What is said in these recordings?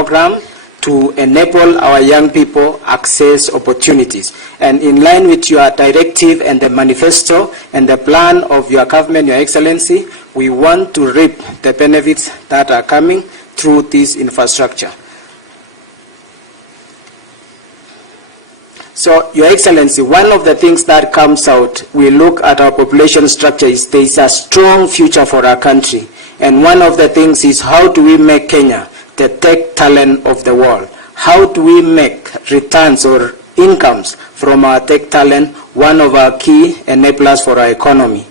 program to enable our young people access opportunities. And in line with your directive and the manifesto and the plan of your government, Your Excellency, we want to reap the benefits that are coming through this infrastructure. So, Your Excellency, one of the things that comes out, we look at our population structure, is there is a strong future for our country. And one of the things is, how do we make Kenya the tech talent of the world? How do we make returns or incomes from our tech talent one of our key enablers for our economy?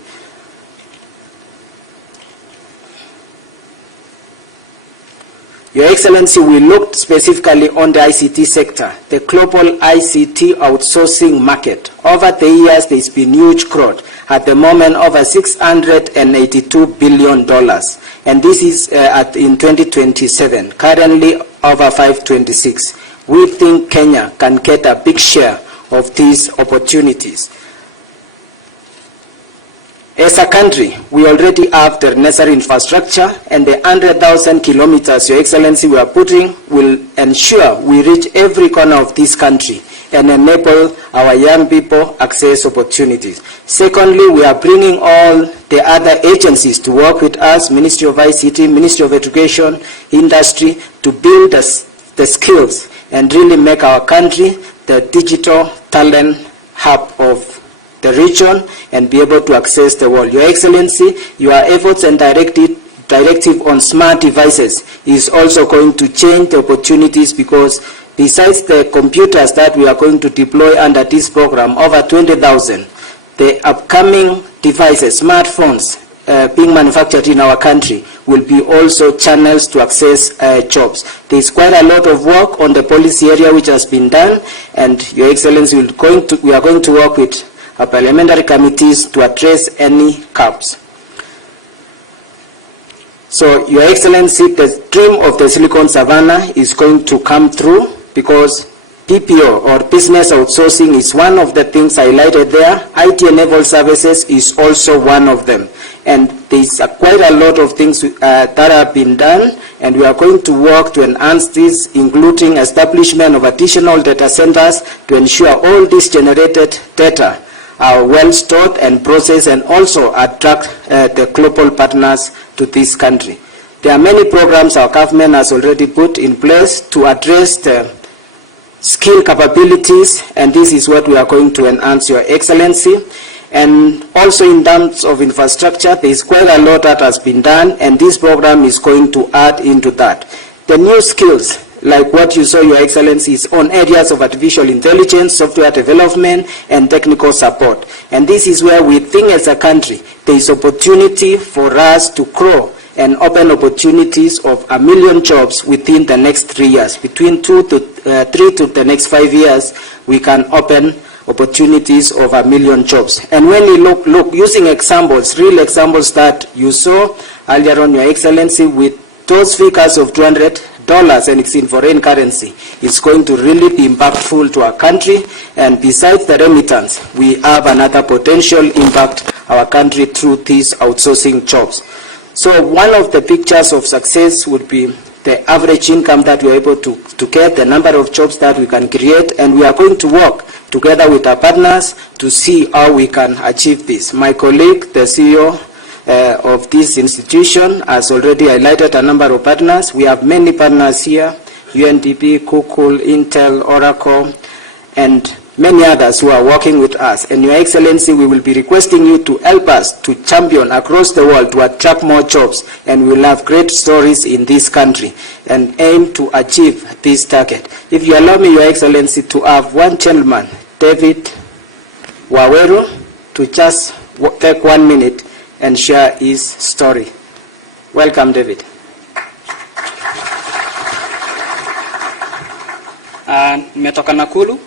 Your Excellency, we looked specifically on the ICT sector, the global ICT outsourcing market. Over the years, there's been huge growth. At the moment, over $682 billion. And this is in 2027, currently over 526. We think Kenya can get a big share of these opportunities. As a country, we already have the necessary infrastructure, and the 100,000 kilometers, Your Excellency, we are putting will ensure we reach every corner of this country and enable our young people access opportunities. Secondly, we are bringing all the other agencies to work with us, Ministry of ICT, Ministry of Education, industry, to build the skills and really make our country the digital talent hub of the region and be able to access the world. Your Excellency, your efforts and directive on smart devices is also going to change the opportunities, because besides the computers that we are going to deploy under this program, over 20,000, the upcoming devices, smartphones being manufactured in our country will be also channels to access jobs. There is quite a lot of work on the policy area which has been done, and Your Excellency, we are going to work with our parliamentary committees to address any gaps. So, Your Excellency, the dream of the Silicon Savannah is going to come through, because PPO, or business outsourcing, is one of the things highlighted there. IT-enabled services is also one of them. And there is quite a lot of things that have been done, and we are going to work to enhance this, including establishment of additional data centers to ensure all this generated data are well stored and processed, and also attract the global partners to this country. There are many programs our government has already put in place to address the skill capabilities, and this is what we are going to enhance, Your Excellency. And also in terms of infrastructure, there is quite a lot that has been done, and this program is going to add into that. The new skills, like what you saw, Your Excellency, is on areas of artificial intelligence, software development, and technical support. And this is where we think as a country there is opportunity for us to grow and open opportunities of 1 million jobs within the next 3 years. Between 2 to 3 to the next 5 years, we can open opportunities of 1 million jobs. And when we look using examples, real examples that you saw earlier on, Your Excellency, with those figures of $200, and it's in foreign currency, it's going to really be impactful to our country. And besides the remittance, we have another potential impact our country through these outsourcing jobs. So one of the pictures of success would be the average income that we are able to get, the number of jobs that we can create, and we are going to work together with our partners to see how we can achieve this. My colleague, the CEO of this institution, has already highlighted a number of partners. We have many partners here, UNDP, Google, Intel, Oracle, and many others who are working with us. And Your Excellency, we will be requesting you to help us to champion across the world to attract more jobs, and we will have great stories in this country and aim to achieve this target. If you allow me, Your Excellency, to have one gentleman, David Waweru, to just take 1 minute and share his story. Welcome, David. Nimetoka Nakuru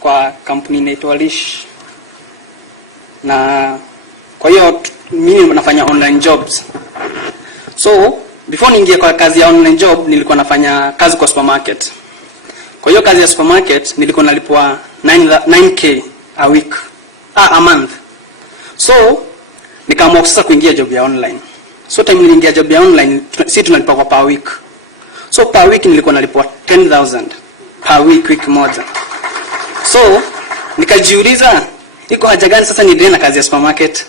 kwa kampuni inaitwa Lish, na kwa hiyo mimi nafanya online jobs. So before niingie kwa kazi ya online job, nilikuwa nafanya kazi kwa supermarket. Kwa hiyo kazi ya supermarket nilikuwa nalipwa 9k a week, a month. So nikaamua sasa kuingia job ya online. So time niliingia job ya online, si tunalipwa kwa per week. So per week nilikuwa nalipwa 10,000 per week, wiki moja. So nikajiuliza iko haja gani sasa niendelee na kazi ya supermarket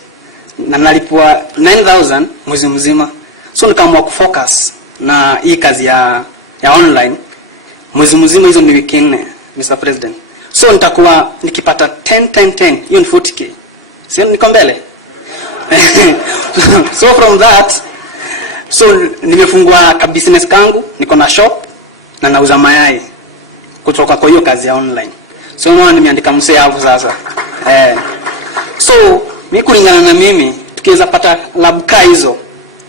na nalipwa 9,000 mwezi mzima. So nikaamua kufocus na hii kazi ya online mwezi mzima. Hizo ni wiki 4, Mr. President. So nitakuwa nikipata 10, hiyo ni 40k. Sio niko mbele. So from that, so nimefungua ka business kangu, niko na shop na nauza mayai kutoka kwa hiyo kazi ya online. So naona nimeandika msee hapo sasa. So mimi kulingana na mimi tukiweza pata lab ka hizo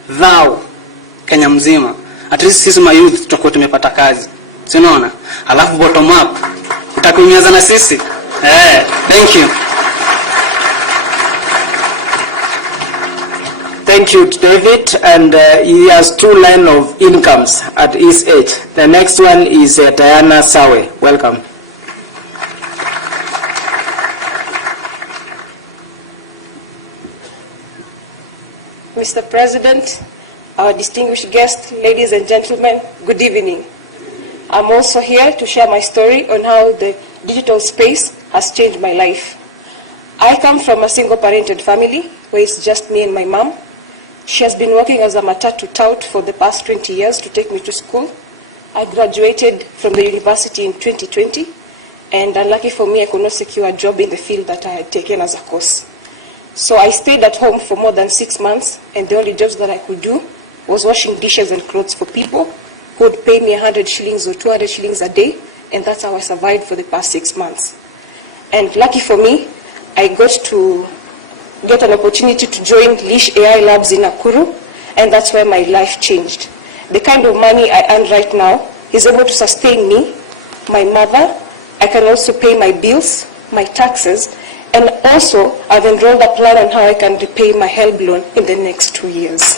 dhao Kenya mzima, at least sisi ma youth tutakuwa tumepata kazi. So unaona? Alafu bottom up utakumiaza na sisi. Thank you. Thank you, David. And he has 2 lines of incomes at his age. The next one is Diana Sawe. Welcome. Mr. President, our distinguished guests, ladies and gentlemen, good evening. I'm also here to share my story on how the digital space has changed my life. I come from a single-parented family where it's just me and my mom. She has been working as a matatu tout for the past 20 years to take me to school. I graduated from the university in 2020, and unlucky for me, I could not secure a job in the field that I had taken as a course. So I stayed at home for more than 6 months, and the only jobs that I could do was washing dishes and clothes for people who would pay me 100 shillings or 200 shillings a day, and that's how I survived for the past 6 months. And lucky for me, I got to get an opportunity to join Leash AI Labs in Nakuru, and that's where my life changed. The kind of money I earn right now is able to sustain me, my mother. I can also pay my bills, my taxes, and also I've enrolled a plan on how I can repay my HELB loan in the next 2 years.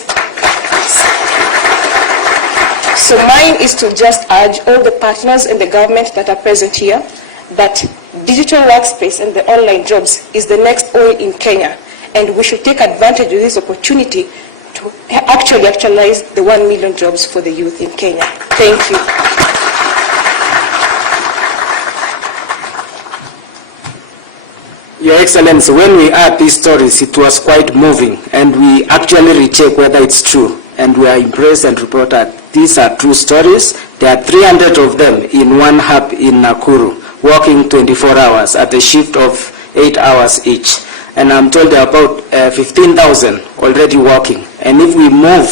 So mine is to just urge all the partners and the government that are present here that digital workspace and the online jobs is the next oil in Kenya, and we should take advantage of this opportunity to actually actualize the 1 million jobs for the youth in Kenya. Thank you. Your Excellency, when we heard these stories, it was quite moving, and we actually recheck whether it's true, and we are impressed and report that these are true stories. There are 300 of them in one hub in Nakuru, working 24 hours at a shift of 8 hours each. And I'm told there are about 15,000 already working. And if we move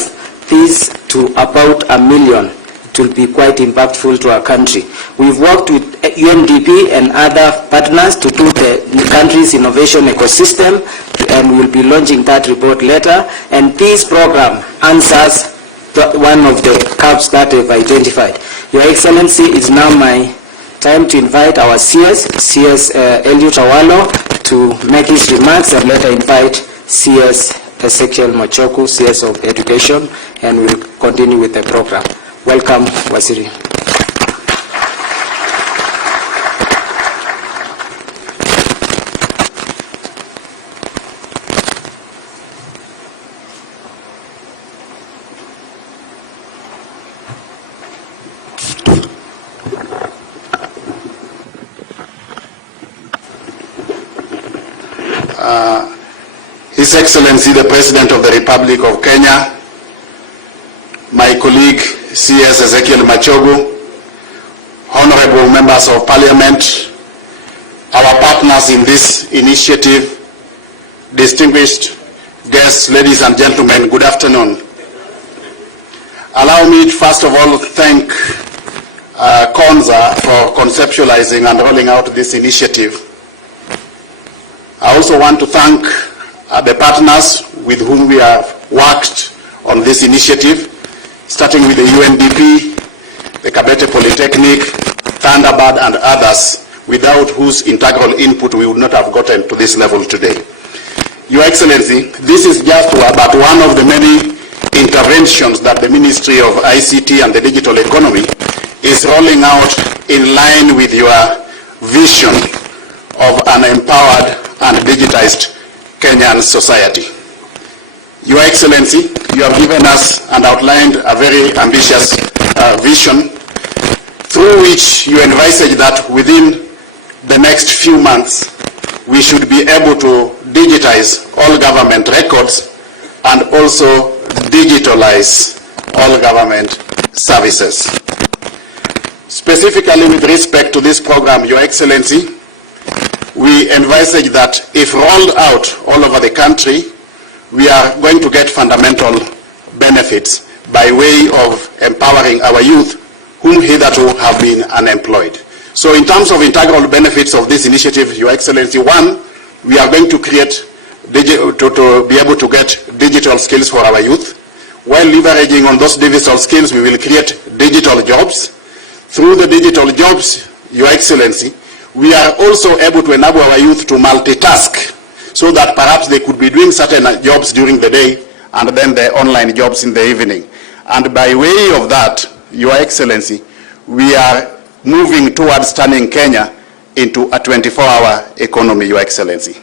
these to about 1 million, it will be quite impactful to our country. We've worked with UNDP and other partners to do the country's innovation ecosystem, and we'll be launching that report later. And this program answers one of the gaps that we've identified. Your Excellency, it's now my time to invite our CS Eliud Awalo to make his remarks, and later invite CS Ezekiel Machoku, CS of Education, and we'll continue with the program. Welcome, Waziri. His Excellency the President of the Republic of Kenya, my colleague CS Ezekiel Machogu, honorable members of Parliament, our partners in this initiative, distinguished guests, ladies and gentlemen, good afternoon. Allow me first of all thank Konza for conceptualizing and rolling out this initiative. I also want to thank the partners with whom we have worked on this initiative, starting with the UNDP, the Kabete Polytechnic, Thunderbird, and others, without whose integral input we would not have gotten to this level today. Your Excellency, this is just about one of the many interventions that the Ministry of ICT and the Digital Economy is rolling out in line with your vision of an empowered and digitized Kenyan society. Your Excellency, you have given us and outlined a very ambitious vision, through which you envisage that within the next few months, we should be able to digitize all government records and also digitalize all government services. Specifically with respect to this program, Your Excellency, we envisage that if rolled out all over the country, we are going to get fundamental benefits by way of empowering our youth whom hitherto have been unemployed. So in terms of integral benefits of this initiative, Your Excellency, one, we are going to create, to be able to get digital skills for our youth. While leveraging on those digital skills, we will create digital jobs. Through the digital jobs, Your Excellency, we are also able to enable our youth to multitask so that perhaps they could be doing certain jobs during the day and then the online jobs in the evening. And by way of that, Your Excellency, we are moving towards turning Kenya into a 24-hour economy, Your Excellency.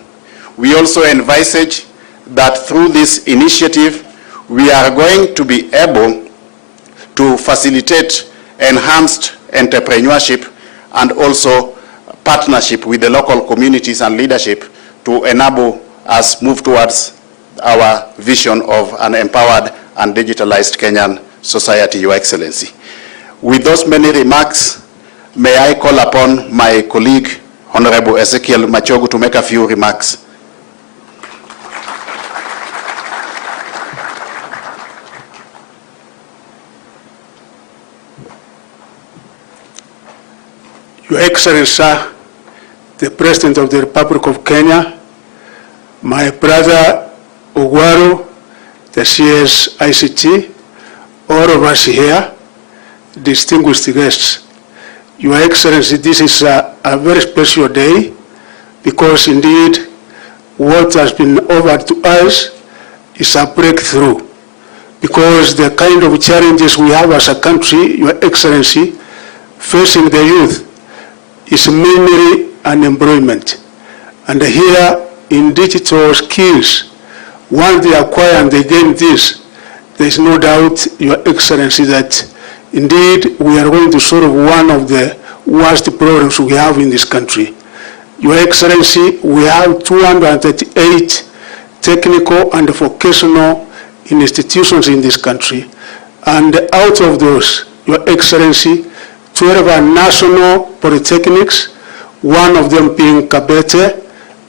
We also envisage that through this initiative, we are going to be able to facilitate enhanced entrepreneurship and also partnership with the local communities and leadership to enable us move towards our vision of an empowered and digitalized Kenyan society, Your Excellency. With those many remarks, may I call upon my colleague, Honorable Ezekiel Machogu, to make a few remarks. Your Excellency, Sir, the President of the Republic of Kenya, my brother Uhuru, the CS ICT, all of us here, distinguished guests. Your Excellency, this is a very special day because indeed what has been offered to us is a breakthrough, because the kind of challenges we have as a country, Your Excellency, facing the youth is mainly unemployment. And here in digital skills, once they acquire and they gain this, there is no doubt, Your Excellency, that indeed we are going to solve one of the worst problems we have in this country. Your Excellency, we have 238 technical and vocational institutions in this country. And out of those, Your Excellency, 12 are national polytechnics, one of them being Kabete,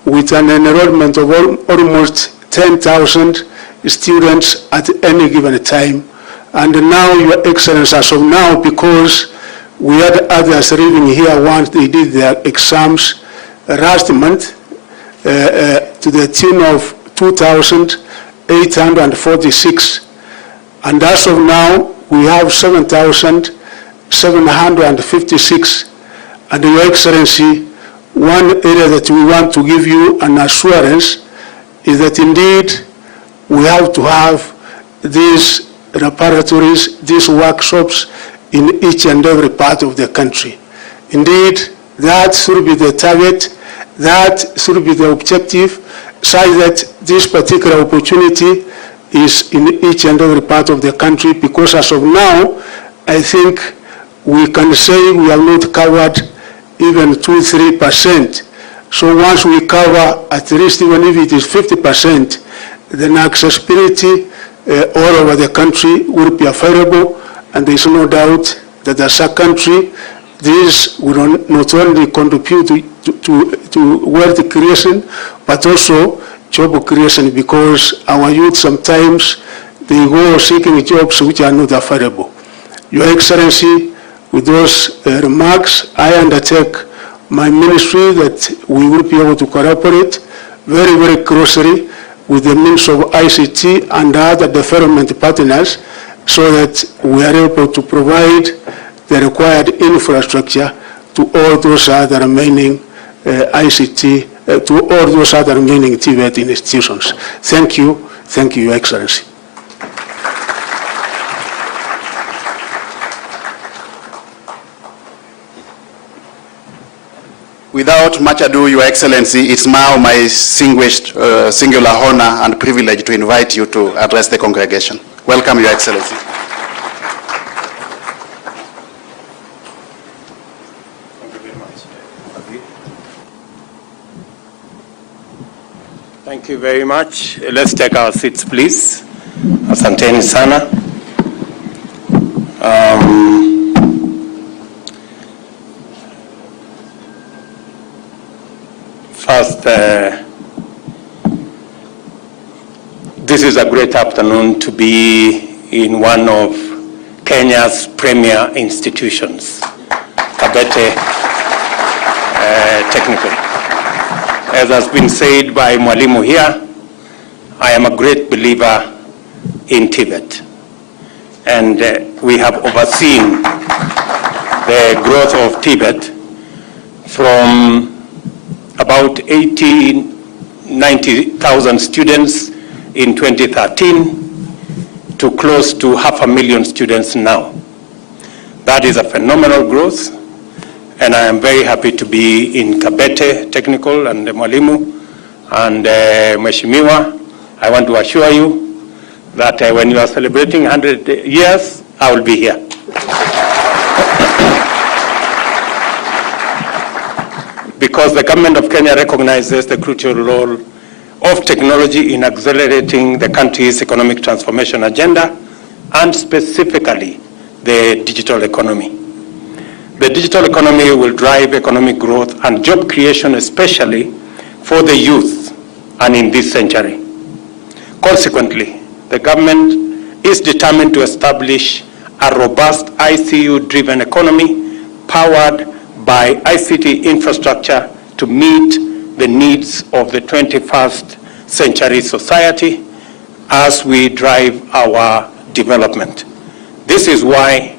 with an enrollment of almost 10,000 students at any given time. And now, Your Excellency, as of now, because we had others living here once they did their exams last month, to the tune of 2,846. And as of now, we have 7,756. And Your Excellency, one area that we want to give you an assurance is that indeed we have to have these laboratories, these workshops in each and every part of the country. Indeed, that should be the target, that should be the objective, such that this particular opportunity is in each and every part of the country, because as of now, I think we can say we have not covered even 2-3%. So once we cover at least, even if it is 50%, then accessibility all over the country will be available, and there is no doubt that as a country, this will not only contribute to wealth creation, but also job creation, because our youth sometimes, they go seeking jobs which are not available. Your Excellency, with those remarks, I undertake my ministry that we will be able to cooperate very, very closely with the means of ICT and other development partners, so that we are able to provide the required infrastructure to all those other remaining ICT, to all those other remaining TVET institutions. Thank you, Your Excellency. Without much ado, Your Excellency, it's now my singular honor and privilege to invite you to address the congregation. Welcome, Your Excellency. Thank you very much. Let's take our seats, please. Asanteni sana. First, this is a great afternoon to be in one of Kenya's premier institutions, Kabete Technical. As has been said by Mwalimu here, I am a great believer in Tibet. And we have overseen the growth of Tibet from about 90,000 students in 2013 to close to 500,000 students now. That is a phenomenal growth, and I am very happy to be in Kabete Technical and Mwalimu and Mheshimiwa. I want to assure you that when you are celebrating 100 years, I will be here. Because the government of Kenya recognizes the crucial role of technology in accelerating the country's economic transformation agenda, and specifically the digital economy. The digital economy will drive economic growth and job creation, especially for the youth and in this century. Consequently, the government is determined to establish a robust ICU-driven economy powered by ICT infrastructure to meet the needs of the 21st century society as we drive our development. This is why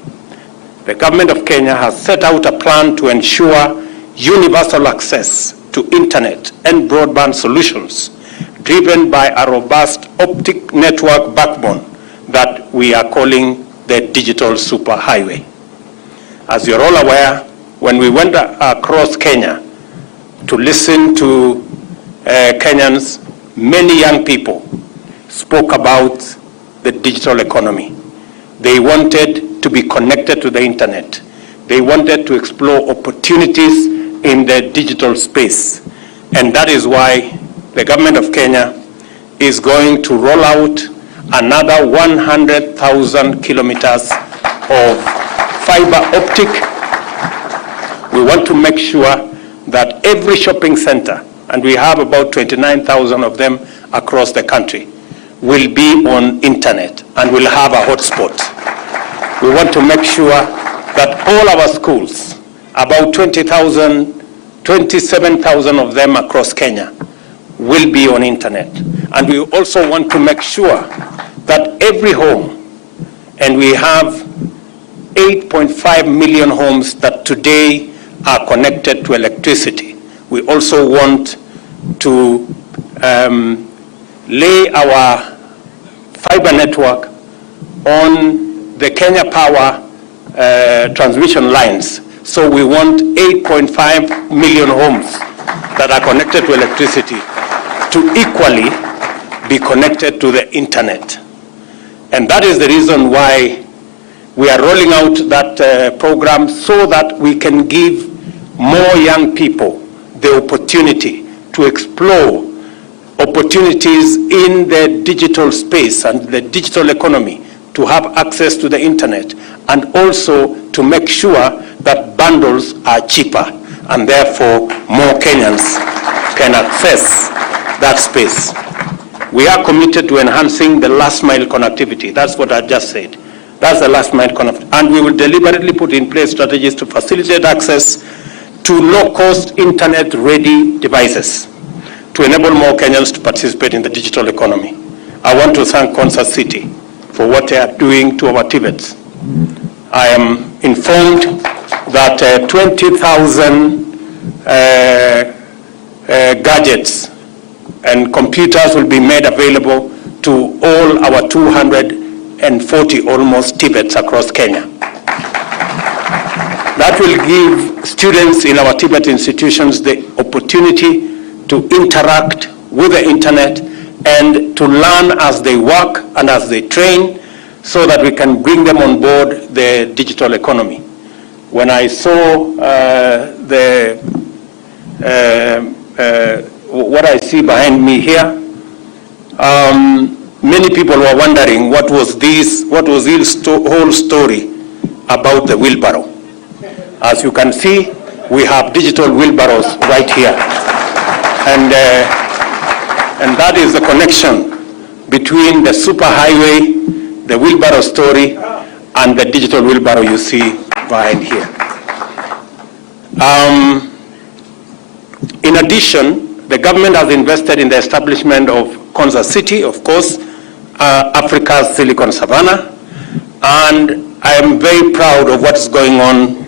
the government of Kenya has set out a plan to ensure universal access to internet and broadband solutions driven by a robust optic network backbone that we are calling the digital superhighway. As you're all aware, when we went across Kenya to listen to Kenyans, many young people spoke about the digital economy. They wanted to be connected to the internet. They wanted to explore opportunities in the digital space. And that is why the government of Kenya is going to roll out another 100,000 kilometers of fiber optic. We want to make sure that every shopping center, and we have about 29,000 of them across the country, will be on internet and will have a hotspot. We want to make sure that all our schools, about 27,000 of them across Kenya, will be on internet. And we also want to make sure that every home, and we have 8.5 million homes that today are connected to electricity. We also want to lay our fiber network on the Kenya Power transmission lines. So we want 8.5 million homes that are connected to electricity to equally be connected to the internet. And that is the reason why we are rolling out that program, so that we can give more young people the opportunity to explore opportunities in the digital space and the digital economy, to have access to the internet, and also to make sure that bundles are cheaper, and therefore more Kenyans can access that space. We are committed to enhancing the last mile connectivity. That's what I just said. That's the last mile connectivity. And we will deliberately put in place strategies to facilitate access to low-cost internet-ready devices to enable more Kenyans to participate in the digital economy. I want to thank Konza City for what they are doing to our Tibets. I am informed that 20,000 gadgets and computers will be made available to all our 240 almost Tibets across Kenya. That will give students in our Tibet institutions the opportunity to interact with the internet and to learn as they work and as they train, so that we can bring them on board the digital economy. when I saw what I see behind me here, many people were wondering what was this whole story about the wheelbarrow. As you can see, we have digital wheelbarrows right here. And that is the connection between the superhighway, the wheelbarrow story, and the digital wheelbarrow you see behind here. In addition, the government has invested in the establishment of Konza City, of course, Africa's Silicon Savannah, and I am very proud of what is going on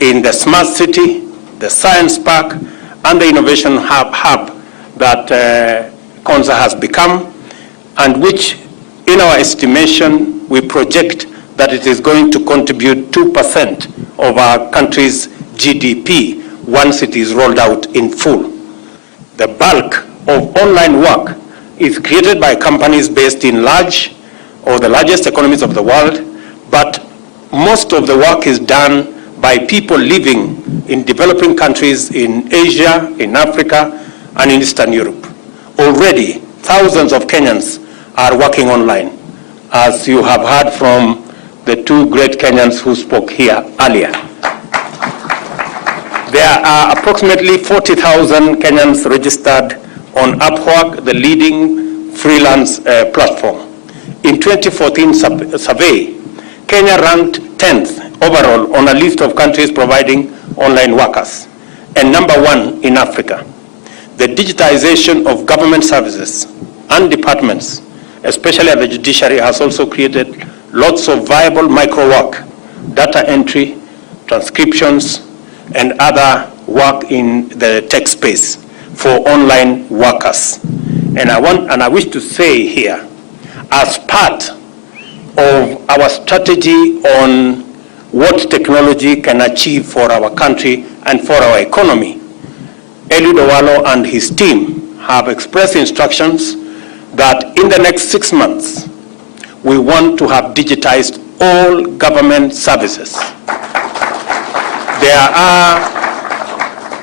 in the smart city, the science park, and the innovation hub that Konza has become, and which, in our estimation, we project that it is going to contribute 2% of our country's GDP once it is rolled out in full. The bulk of online work is created by companies based in the largest economies of the world, but most of the work is done by people living in developing countries in Asia, in Africa, and in Eastern Europe. Already, thousands of Kenyans are working online, as you have heard from the two great Kenyans who spoke here earlier. There are approximately 40,000 Kenyans registered on Upwork, the leading freelance platform. In 2014 survey, Kenya ranked 10th overall on a list of countries providing online workers, and number 1 in Africa. The digitization of government services and departments, especially at the judiciary, has also created lots of viable micro work, data entry, transcriptions, and other work in the tech space for online workers. And I wish to say here, as part of our strategy on what technology can achieve for our country and for our economy, Eliud Owalo and his team have expressed instructions that in the next 6 months, we want to have digitized all government services. There are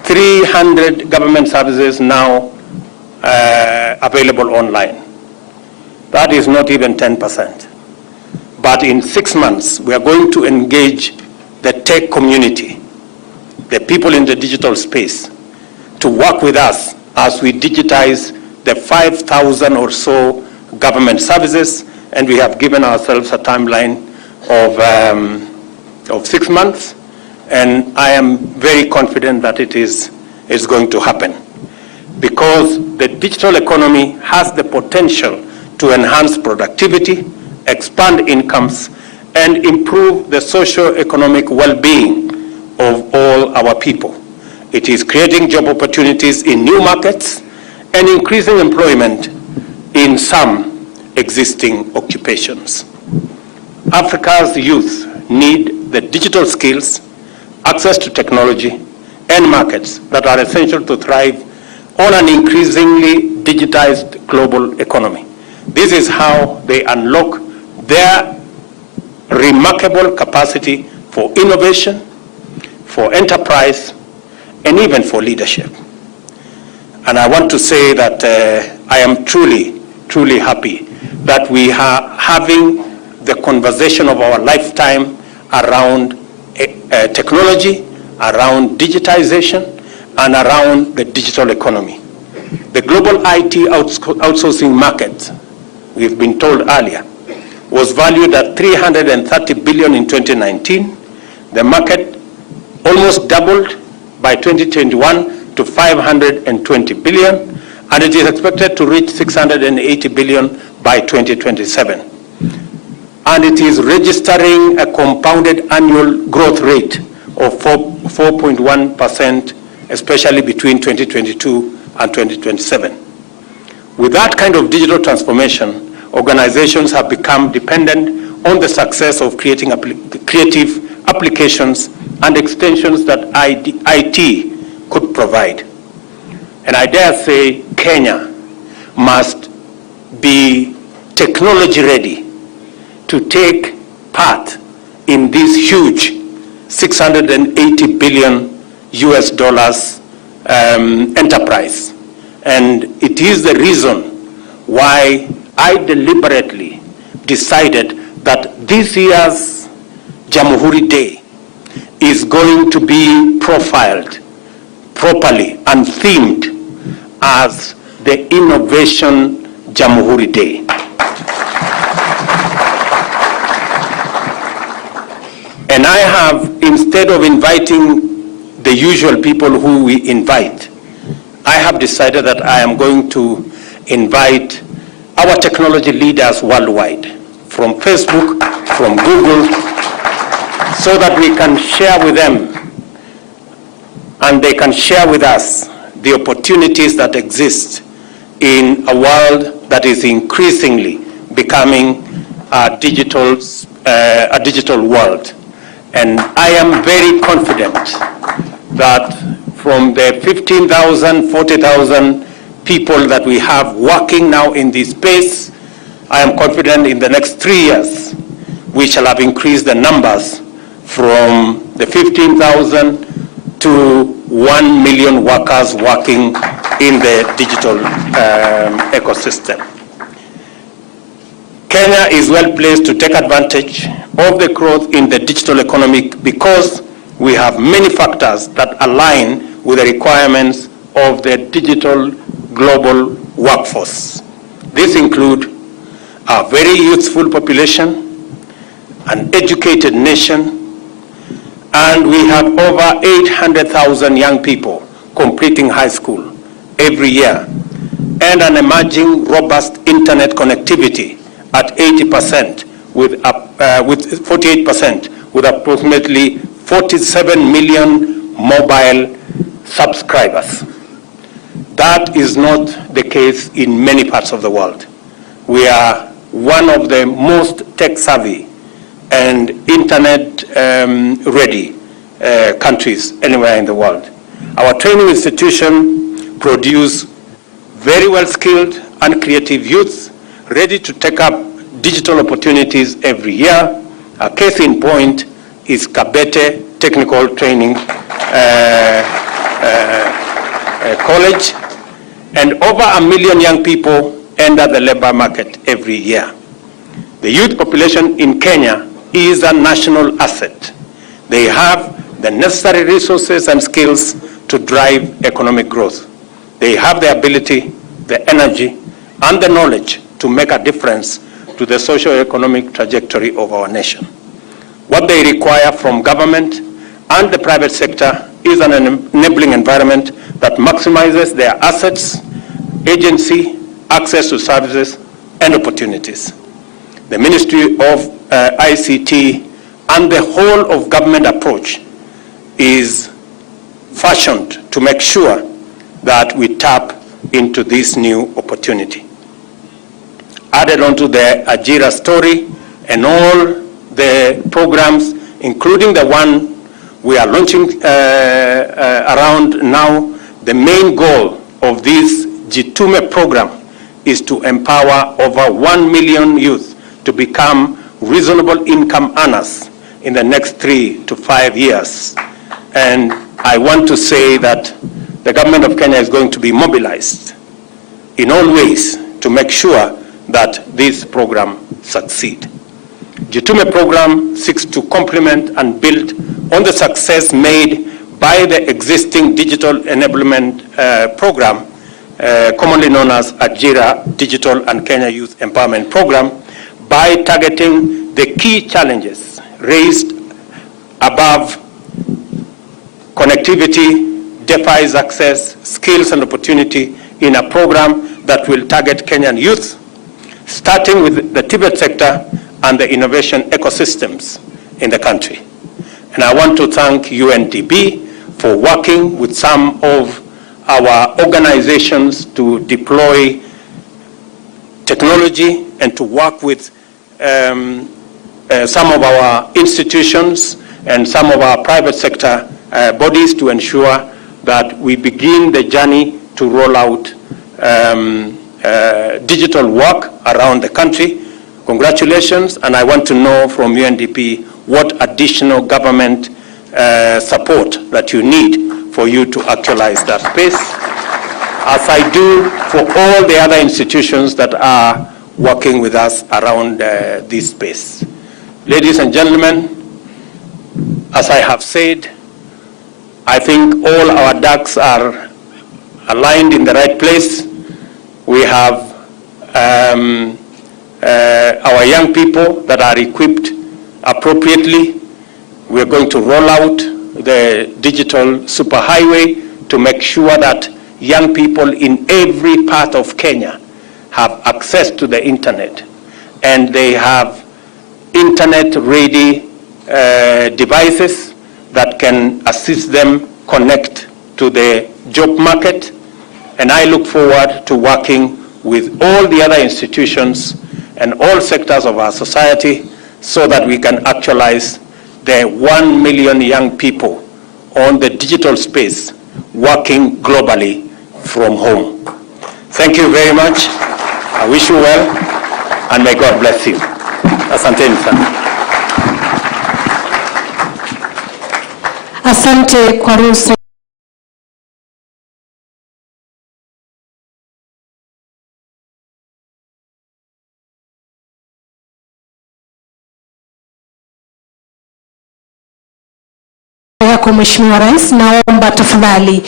300 government services now available online. That is not even 10%. But in 6 months, we are going to engage the tech community, the people in the digital space, to work with us as we digitize the 5,000 or so government services, and we have given ourselves a timeline of 6 months, and I am very confident that it is going to happen, because the digital economy has the potential to enhance productivity, expand incomes, and improve the socio-economic well-being of all our people. It is creating job opportunities in new markets and increasing employment in some existing occupations. Africa's youth need the digital skills, access to technology, and markets that are essential to thrive on an increasingly digitized global economy. This is how they unlock their remarkable capacity for innovation, for enterprise, and even for leadership. And I want to say that I am truly, truly happy that we are having the conversation of our lifetime around technology, around digitization, and around the digital economy. The global IT outsourcing market, we've been told earlier, was valued at $330 billion in 2019. The market almost doubled by 2021 to $520 billion, and it is expected to reach $680 billion by 2027. And it is registering a compounded annual growth rate of 4.1%, especially between 2022 and 2027. With that kind of digital transformation, organizations have become dependent on the success of creating creative applications and extensions that IT could provide. And I dare say Kenya must be technology ready to take part in this huge 680 billion US dollars enterprise. And it is the reason why I deliberately decided that this year's Jamhuri Day is going to be profiled properly and themed as the Innovation Jamhuri Day. And I have, instead of inviting the usual people who we invite, I have decided that I am going to invite our technology leaders worldwide, from Facebook, from Google, so that we can share with them and they can share with us the opportunities that exist in a world that is increasingly becoming a digital world. And I am very confident that from the 15,000, 40,000 people that we have working now in this space, I am confident in the next 3 years we shall have increased the numbers from the 15,000 to 1 million workers working in the digital ecosystem. Kenya is well placed to take advantage of the growth in the digital economy because we have many factors that align with the requirements of the digital global workforce. These include a very youthful population, an educated nation, and we have over 800,000 young people completing high school every year, and an emerging robust internet connectivity at 80% with 48% with approximately 47 million mobile subscribers. That is not the case in many parts of the world. We are one of the most tech-savvy and internet-ready countries anywhere in the world. Our training institution produce very well-skilled and creative youth ready to take up digital opportunities every year. A case in point is Kabete Technical Training College, and over 1 million young people enter the labor market every year. The youth population in Kenya is a national asset. They have the necessary resources and skills to drive economic growth. They have the ability, the energy, and the knowledge to make a difference to the socio-economic trajectory of our nation. What they require from government and the private sector is an enabling environment that maximizes their assets, agency, access to services, and opportunities. The Ministry of ICT and the whole of government approach is fashioned to make sure that we tap into this new opportunity. Added onto the Ajira story and all the programs, including the one we are launching around now, the main goal of this Jitume program is to empower over 1 million youth to become reasonable income earners in the next 3 to 5 years. And I want to say that the government of Kenya is going to be mobilized in all ways to make sure that this program succeed. Jitume program seeks to complement and build on the success made by the existing digital enablement program, commonly known as Ajira Digital and Kenya Youth Empowerment Program, by targeting the key challenges raised above: connectivity, DeFi's access, skills and opportunity, in a program that will target Kenyan youth, starting with the Tibet sector and the innovation ecosystems in the country. And I want to thank UNDP for working with some of our organizations to deploy technology and to work with some of our institutions and some of our private sector bodies to ensure that we begin the journey to roll out digital work around the country. Congratulations, and I want to know from UNDP what additional government support that you need for you to actualize that space, as I do for all the other institutions that are working with us around this space. Ladies and gentlemen, as I have said, I think all our ducks are aligned in the right place. We have our young people that are equipped appropriately. We're going to roll out the digital superhighway to make sure that young people in every part of Kenya have access to the internet, and they have internet-ready devices that can assist them connect to the job market. And I look forward to working with all the other institutions and all sectors of our society so that we can actualize the 1 million young people on the digital space working globally from home. Thank you very much. I wish you well, and may God bless you. Asanteni sana. Asante kwa ruhusa yako Mheshimiwa Rais, naomba tafadhali